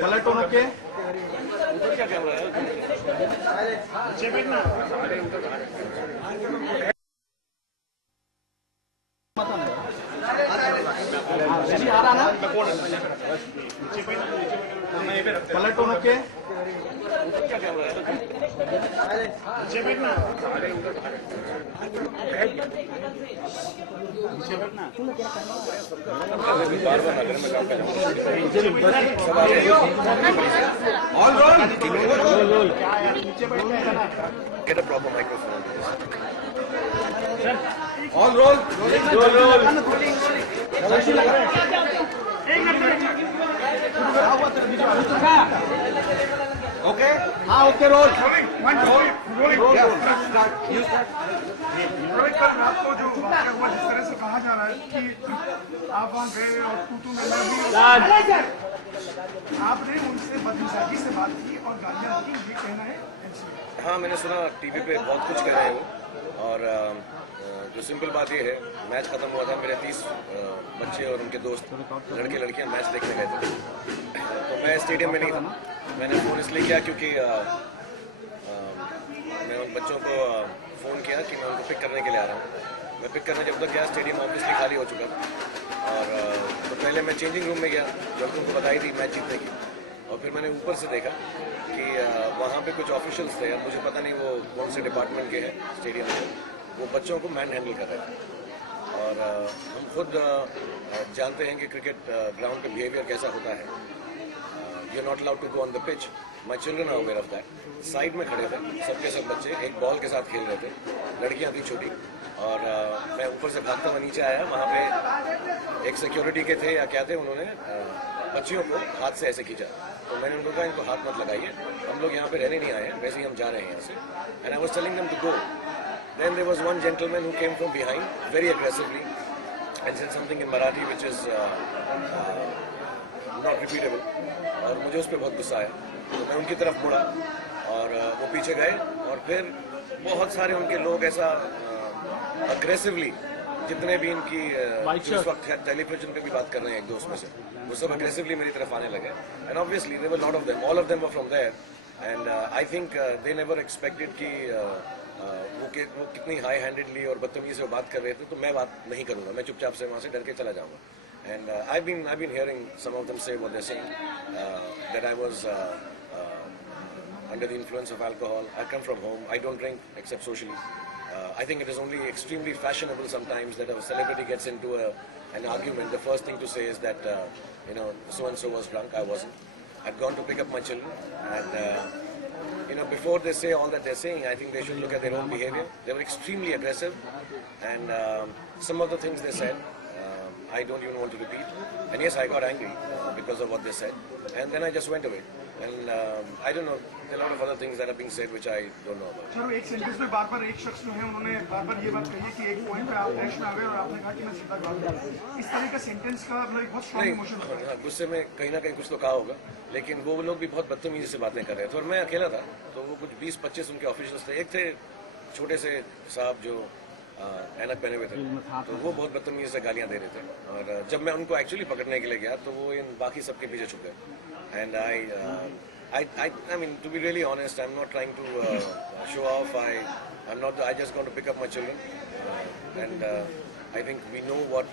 पलट होना के पलट होना के All roll. Get a proper microphone. All roll. Okay. हाँ ओके रोल रोहित, कल रात को जो वाक़या हुआ, जिस तरह से कहा जा रहा है कि आप वहाँ गए और टूटू में आपने उनसे बदमिजाजी से बात की और गालियाँ दी, ये कहना है। हाँ, मैंने सुना टीवी पे बहुत कुछ कह रहे हैं वो, और जो सिंपल बात ये है, मैच खत्म हुआ था, मेरे 30 बच्चे और उनके दोस्त लड़के लड़कियां मैच देखने गए थे, तो मैं स्टेडियम में नहीं था। मैंने फ़ोन इसलिए किया क्योंकि मैं उन बच्चों को फ़ोन किया कि मैं उनको पिक करने के लिए आ रहा हूँ। मैं पिक करने जब तक गया, स्टेडियम ऑब्वियसली खाली हो चुका था, और तो पहले मैं चेंजिंग रूम में गया, लड़कों को बधाई दी मैच जीतने की, और फिर मैंने ऊपर से देखा कि वहाँ पे कुछ ऑफिशियल्स थे, मुझे पता नहीं वो कौन से डिपार्टमेंट के हैं स्टेडियम में, वो बच्चों को मैन हैंडल कर रहे थे। और हम खुद जानते हैं कि क्रिकेट ग्राउंड पे बिहेवियर कैसा होता है। You are not allowed to go on the pitch. My children are aware of that. Side में खड़े थे सबके सब बच्चे, एक बॉल के साथ खेल रहे थे, लड़कियां थी छोटी, और मैं ऊपर से भागता हुआ नीचे आया। वहाँ पे एक सिक्योरिटी के थे या क्या थे, उन्होंने बच्चियों को हाथ से ऐसे खींचा, तो मैंने उनको कहा इनको हाथ मत लगाइए, हम लोग यहाँ पे रहने नहीं आए हैं, वैसे ही हम जा रहे हैं यहाँ से। And I was telling them to go. Then there was one gentleman who came from behind very aggressively and said something in Marathi which is not repeatable, और मुझे उस पर बहुत गुस्सा आया, तो मैं उनकी तरफ मुड़ा और वो पीछे गए, और फिर बहुत सारे उनके लोग ऐसा अग्रेसिवली, जितने भी इनकी इस वक्त टेलीविजन पे भी बात कर रहे हैं एक दोस्त में से, वो सब अग्रेसिवली मेरी तरफ आने लगे। And obviously there were lot of them, all of them were from there, and I think they never expected कि वो कितनी हाई हैंडेडली और बदतमीजी से वो बात कर रहे थे, तो मैं बात नहीं करूँगा, मैं चुपचाप से वहाँ से डर के चला जाऊँगा। And I've been hearing some of them say what they're saying, that I was under the influence of alcohol. I come from home, I don't drink except socially. I think it is only extremely fashionable sometimes that a celebrity gets into an argument. The first thing to say is that so and so was drunk. I wasn't. I'd gone to pick up my children, and before they say all that they're saying, I think they should look at their own behavior. They were extremely aggressive, and some of the things they said, I don't even want to repeat. And yes, I got angry because of what they said, and then I just went away. And I don't know, there are a lot of other things that are being said which I don't know about. चलो, एक sentence में बार-बार एक शख्स जो है उन्होंने बार-बार ये बात कही है कि एक पॉइंट पे आप एक्शन आ गए और आपने कहा कि मैं सीधा बात करूँ। इस तरह का सेंटेंस का मतलब बहुत स्ट्रांग इमोशन होता है। गुस्से में कहीं ना कहीं कुछ तो कहा होगा, लेकिन वो लोग भी बहुत बदतमीजी से बातें कर रहे थे, और मैं अकेला था, तो वो कुछ 20-25 उनके ऑफिशियल्स थे। एक थे छोटे से साहब जो ऐनक पहने हुए थे, तो वो बहुत बदतमीजी से गालियां दे रहे थे, और जब मैं उनको एक्चुअली पकड़ने के लिए गया तो वो इन बाकी सबके पीछे छुप गए। And I mean, to be really honest, I'm not trying to show off. I just going to pick up my children, and I think we know what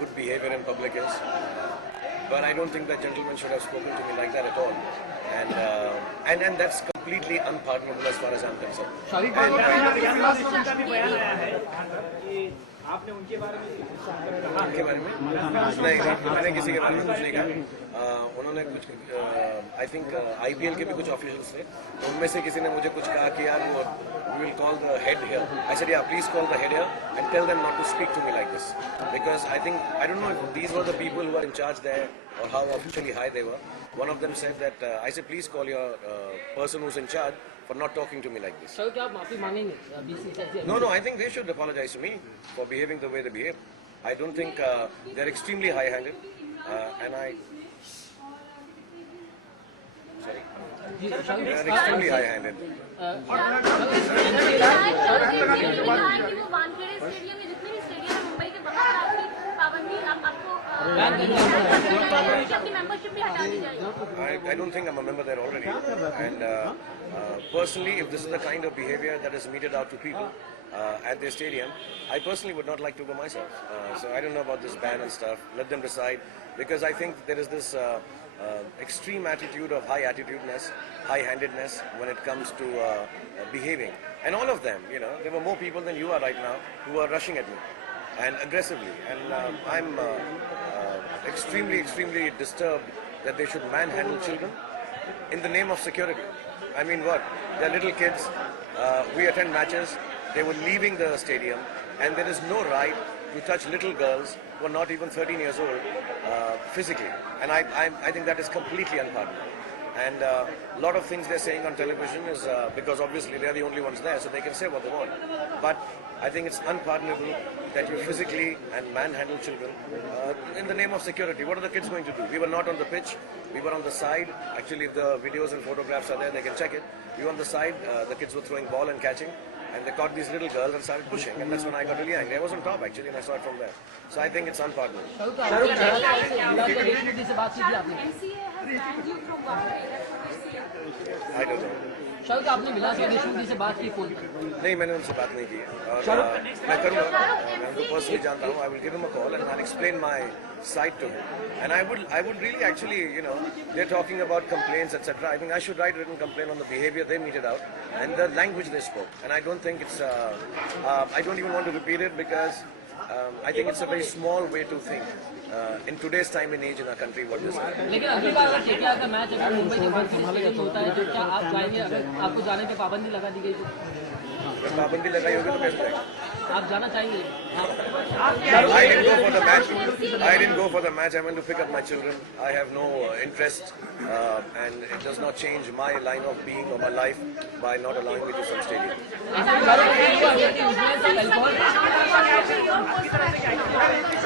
good behavior in public is. But I don't think that gentleman should have spoken to me like that at all, and that's completely unpardonable as far as I'm concerned. आपने उनके बारे में उनके बारे में नहीं, मैंने किसी के बारे में कुछ नहीं कहा। उन्होंने कुछ आई थिंक IPL के भी कुछ ऑफिशियल्स थे, उनमें से किसी ने मुझे कुछ कहा कि यार वो we will call the head here. I said yeah, please call the head here and tell them not to speak to me like this, because I don't know if these were the people who were in charge there or how officially high they were. One of them said that I said please call your person who's in charge for not talking to me like this. Sir क्या आप माफी मांगेंगे BCCI? No, I think they should apologize to me for behaving the way they behave. I don't think they're extremely high-handed, and they're extremely high-handed. Wankhede stadium में जितने भी stadium है मुंबई के बाहर आपकी पाबंदी आपको बैन कर दिया आपकी मेंबरशिप भी हटा दी जाएगी। I don't think I'm a member there already. And personally, if this is the kind of behavior that is meted out to people at their stadium, I personally would not like to go myself. So I don't know about this ban and stuff. Let them decide, because I think there is this extreme attitude of high attitudiness, high-handedness when it comes to behaving. And all of them, you know, there were more people than you are right now who are rushing at me and aggressively. And I'm extremely disturbed that they should manhandle children in the name of security. I mean, what? They're little kids. We attend matches. They were leaving the stadium, and there is no right to touch little girls who are not even 13 years old physically. And I think that is completely unpardonable. And a lot of things they're saying on television is because obviously they're the only ones there, so they can say what they want. But I think it's unpardonable that you physically and manhandle children in the name of security. What are the kids going to do? We were not on the pitch. We were on the side. Actually, if the videos and photographs are there, they can check it. We were on the side. The kids were throwing ball and catching. And they caught these little girls and started pushing. And that's when I got really angry. I was on top actually, and I saw it from there. So I think it's unpardonable. I don't know. Shahrukh आपने विलास देशमुख जी से बात की phone नहीं, मैंने उनसे बात नहीं की है और मैं करूँगा. मैं उनको पर्सनली जानता हूँ. I will give him a call and I'll explain my side to him. And I would really actually, you know, they're talking about complaints, etc. I think I should write a written complaint on the behavior they meted out and the language they spoke. And I don't think it's, I don't even want to repeat it because I think it's a very small way to think in today's time and age in our country what this is. लेकिन अगली बार अगर KKR का match अगर मुंबई के बाद संभालेगा तो होता है तो क्या आप जाएंगे? अगर आपको जाने पे पाबंदी लगा दी गई तो अगर पाबंदी लगाई होगी तो कैसे जाएगा? आप जाना चाहेंगे? I didn't go for the match. I didn't go for the match. I went to pick up my children. I have no interest, and it does not change my line of being or my life by not allowing me to some stadium.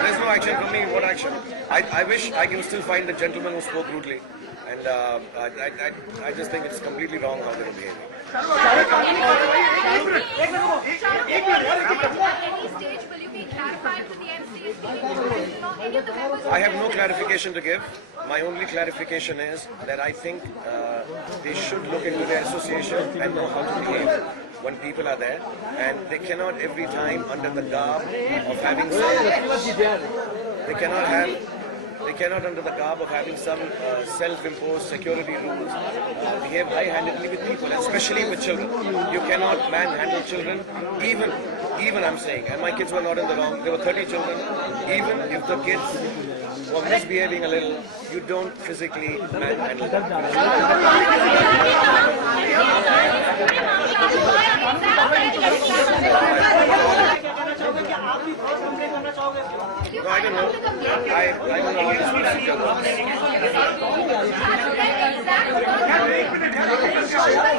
There's no action from me. What action? I wish I can still find the gentleman who spoke rudely, and I just think it's completely wrong how they were behaving. I have no clarification to give. My only clarification is that I think they should look into their association and know how to behave when people are there, and they cannot every time under the garb of having they cannot under the garb of having some self-imposed security rules behave high-handedly with people, especially with children. You cannot manhandle children, even I'm saying, and my kids were not in the wrong, there were 30 children, even if the kids were misbehaving a little, you don't physically manhandle them. No, I don't know. I don't know how this procedure works.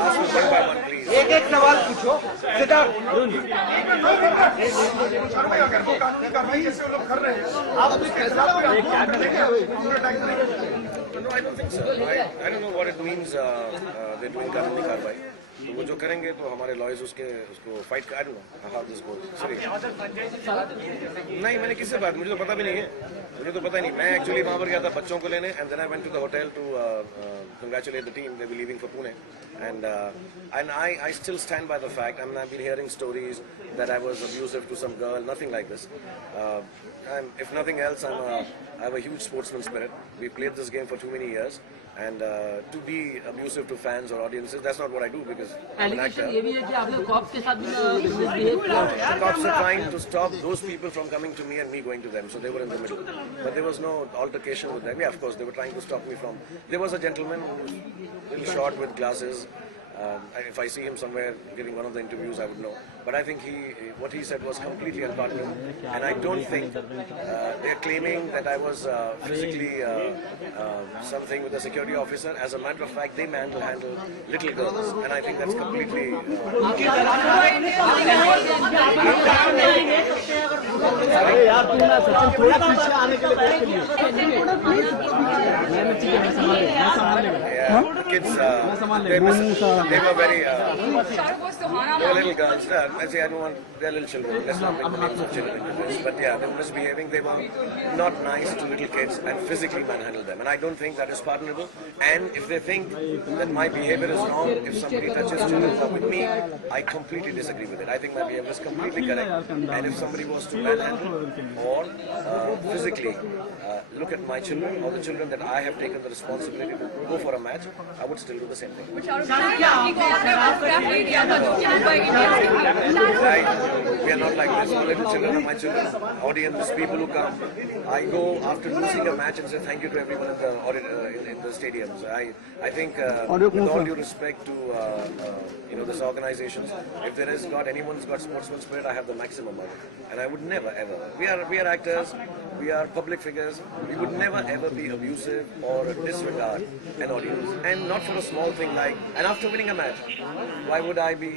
Ask me one by one, please. एक सवाल पूछो. अगर वो कानूनी कार्रवाई जैसे वो लोग कर रहे हैं, आप उसके हिसाब से क्या करेंगे? No, I don't think so. I don't know what it means. They're doing कानूनी कार्रवाई. तो वो जो करेंगे तो हमारे लॉयर्स उसको फाइट कर. I don't know how this goes. Sorry. नहीं, मैंने किससे बात, मुझे तो पता भी नहीं है. मुझे तो पता ही नहीं. मैं एक्चुअली वहाँ पर गया था बच्चों को लेने, and then I went to the hotel to congratulate the team. They were leaving for Pune, and I still stand by the fact. I mean, I've been hearing stories that I was abusive to some girl. Nothing like this. If nothing else, I have a huge sportsman spirit. We played this game for too many years, and to be abusive to fans or audiences, that's not what I do because I'm an actor. ये भी है कि आपने cops के साथ भी misbehave किया. The cops are trying to stop those people from coming to me and me going to them, so they were in the middle. But there was no altercation with them. Yeah, of course, they were trying to stop me from. There was a gentleman who was a little short with glasses. If I see him somewhere giving one of the interviews, I would know. But I think what he said was completely unpardonable. And I don't think they're claiming that I was physically something with a security officer. As a matter of fact, they handle little girls. And I think that's completely... the kids, they were very... They're little girls. I say I don't want. They're little children. Let's not make the names of children into this. But yeah, they were misbehaving. They were not nice to little kids and physically manhandled them. And I don't think that is pardonable. And if they think that my behavior is wrong, if somebody touches children with me, I completely disagree with it. I think my behavior is completely correct. And if somebody was to manhandle or physically look at my children or the children that I have taken the responsibility to go for a match, I would still do the same thing. We are not like this. All little children are my children. Audience, people who come. I go after losing a match and say thank you to everyone in the stadiums. I think with all due respect to this organizations, if there is anyone's got sportsman spirit, I have the maximum of it. And I would never ever. We are actors. We are public figures. We would never ever be abusive or disregard an audience. And not for a small thing like. And after winning a match, why would I be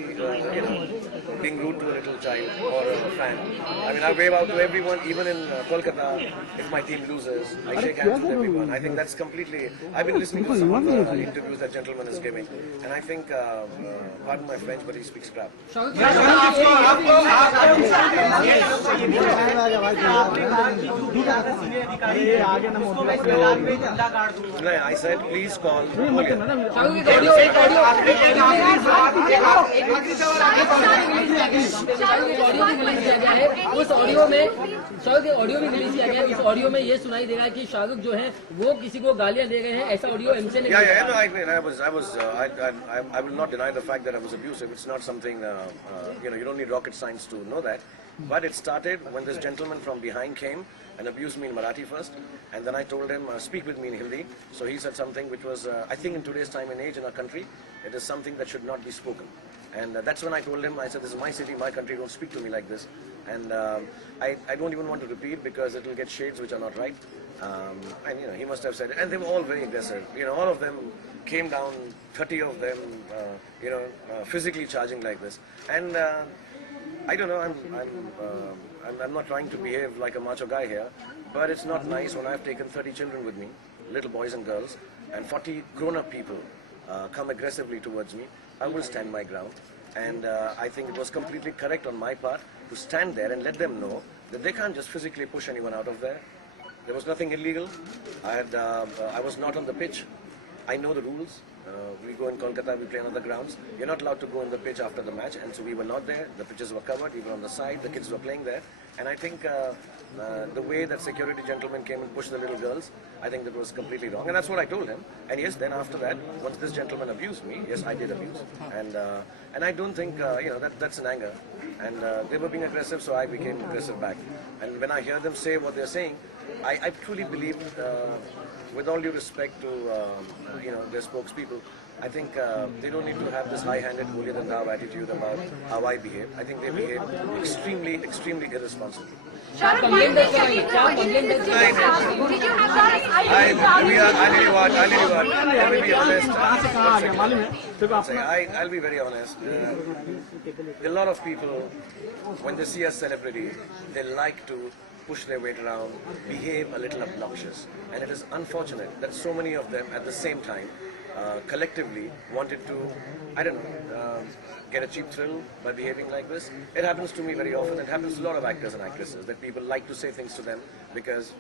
being rude to a little child or a fan? I mean, I wave out to everyone, even in Kolkata. If my team loses, I shake hands with everyone. I think that's completely. I've been listening to some of the interviews that gentleman is giving, and I think, pardon my French, but he speaks crap. I said, please call. उस audio में Shahrukh audio भी release किया गया है। उस audio में ये सुनाई दे रहा है कि शाहरुख जो है वो किसी को गालियां दे रहे हैं, ऐसा ऑडियो एमसी ने I will not deny the fact that I was abusive. It's not something you don't need rocket science to know that. But it started when this gentleman from behind came and abused me in Marathi first, and then I told him, speak with me in Hindi. So he said something which was, I think in today's time and age in our country, it is something that should not be spoken. And that's when I told him, I said, this is my city, my country, don't speak to me like this. And I don't even want to repeat because it will get shades which are not right. And he must have said it. And they were all very aggressive. All of them came down, 30 of them, physically charging like this. And I don't know, I'm not trying to behave like a macho guy here, but it's not nice when I've taken 30 children with me, little boys and girls, and 40 grown-up people come aggressively towards me. I will stand my ground. And I think it was completely correct on my part to stand there and let them know that they can't just physically push anyone out of there. There was nothing illegal. I was not on the pitch. I know the rules. We go in Kolkata, we play on other grounds. You're not allowed to go on the pitch after the match, and so we were not there. The pitches were covered, we were on the side, the kids were playing there. And I think the way that security gentleman came and pushed the little girls, I think that was completely wrong. And that's what I told him. And yes, then after that, once this gentleman abused me, yes, I did abuse. And I don't think, that's an anger. And they were being aggressive, so I became aggressive back. And when I hear them say what they're saying, I truly believe, with all due respect to their spokespeople, I think they don't need to have this high-handed, holier-than-thou attitude about how I behave. I think they behave extremely, extremely irresponsibly. I'll tell you what, let me be honest. I'll be very honest. A lot of people, when they see a celebrity, they like to push their weight around, behave a little obnoxious. And it is unfortunate that so many of them at the same time collectively wanted to, get a cheap thrill by behaving like this. It happens to me very often. It happens to a lot of actors and actresses that people like to say things to them because,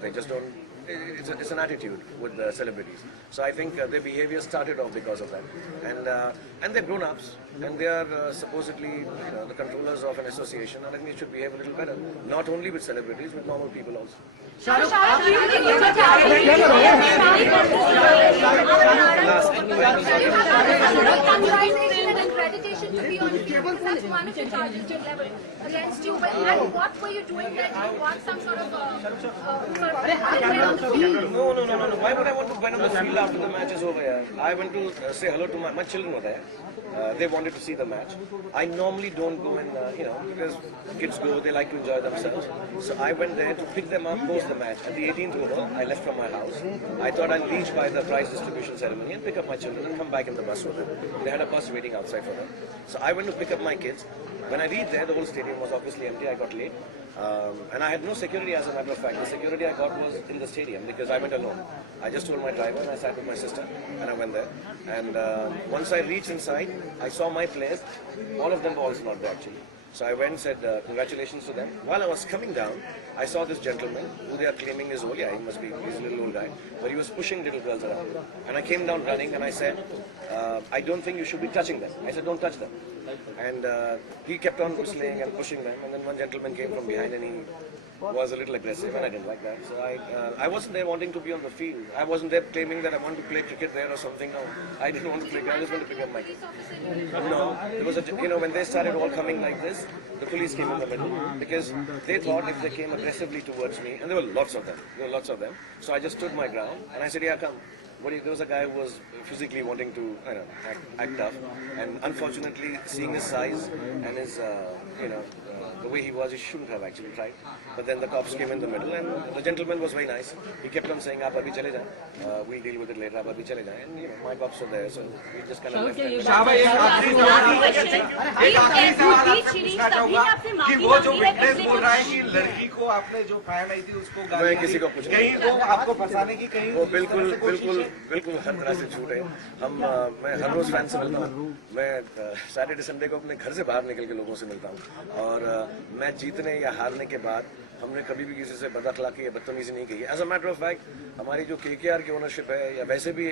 they just don't. It's an attitude with the celebrities. So I think their behavior started off because of that. And they're grown-ups, and they are supposedly the controllers of an association, and I think they should behave a little better. Not only with celebrities, with normal people also. accreditation to be on cable. That's one of the charges level against you. And what were you doing that you want some sort of on the field? No. Why would I want to went on the field after the match is over here? I went to say hello to my children were there. They wanted to see the match. I normally don't go in, because kids go, they like to enjoy themselves. So I went there to pick them up post the match. At the 18th over, I left from my house. I thought I'd reach by the prize distribution ceremony and pick up my children and come back in the bus with them. They had a bus waiting outside for them. So I went to pick up up my kids. When I reached there, the whole stadium was obviously empty. I got late. And I had no security, as a matter of fact. The security I got was in the stadium because I went alone. I just told my driver and I sat with my sister and I went there. And once I reached inside, I saw my players. All of them were also not there actually. So I went and said congratulations to them. While I was coming down, I saw this gentleman who they are claiming is old. Yeah, he must be, he's a little old guy. But he was pushing little girls around. And I came down running and I said, I don't think you should be touching them. I said, don't touch them. And he kept on whistling and pushing them. And then one gentleman came from behind and he was a little aggressive and I didn't like that. So I wasn't there wanting to be on the field. I wasn't there claiming that I want to play cricket there or something. No, I didn't want to play cricket. I just wanted to pick up my kids. No, it was when they started all coming like this, the police came in the middle because they thought if they came aggressively towards me, and there were lots of them. So I just stood my ground and I said, yeah, come. There was a guy who was physically wanting to act tough, and unfortunately, seeing his size and his, the way he was, he shouldn't have actually tried. But then the cops came in the middle, and the gentleman was very nice. He kept on saying, "Aap abhi chale jaye. We'll deal with it later. Aap abhi chale jaye." And my cops were there, so we just kind of left. कि वो जो witness बोल रहा है कि लड़की को आपने जो फैन आई थी उसको मैं किसी को पूछूं कहीं वो आपको फंसाने की कहीं वो बिल्कुल हर तरह से झूठ है। मैं हर रोज फैन से मिलता हूँ। मैं सैटरडे संडे को अपने घर से बाहर निकल के लोगों से मिलता हूँ और मैच जीतने या हारने के बाद हमने कभी भी किसी से बदअखलाकी या बदतमीजी नहीं की है। As a matter of fact हमारी जो KKR की ओनरशिप है या वैसे भी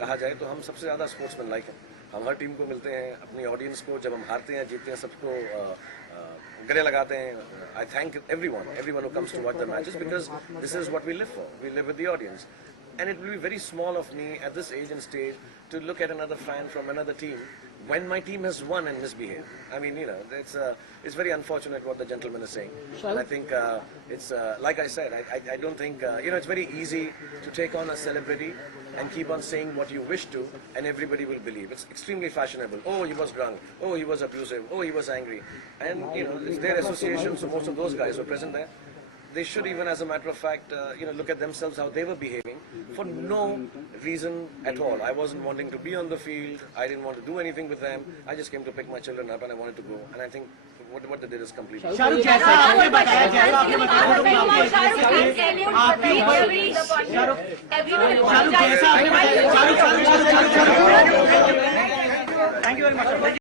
कहा जाए तो हम सबसे ज्यादा स्पोर्ट्समैन लाइक हैं। हम हर टीम को मिलते हैं, अपनी ऑडियंस को जब हम हारते हैं जीतते हैं सबको गले लगाते हैं। I thank everyone who comes to watch the matches because this is what we live for. We live with the audience. And it will be very small of me at this age and stage to look at another fan from another team when my team has won and misbehaved. I mean, it's very unfortunate what the gentleman is saying. And I think it's, like I said, I don't think, it's very easy to take on a celebrity and keep on saying what you wish to and everybody will believe. It's extremely fashionable. Oh, he was drunk. Oh, he was abusive. Oh, he was angry. And, it's their association, so most of those guys were present there. They should even, as a matter of fact, look at themselves how they were behaving for no reason at all. I wasn't wanting to be on the field. I didn't want to do anything with them. I just came to pick my children up and I wanted to go. And I think what they did is completely. Shahrukh जैसा आपने बताया शाहरुख जैसा आपने बताया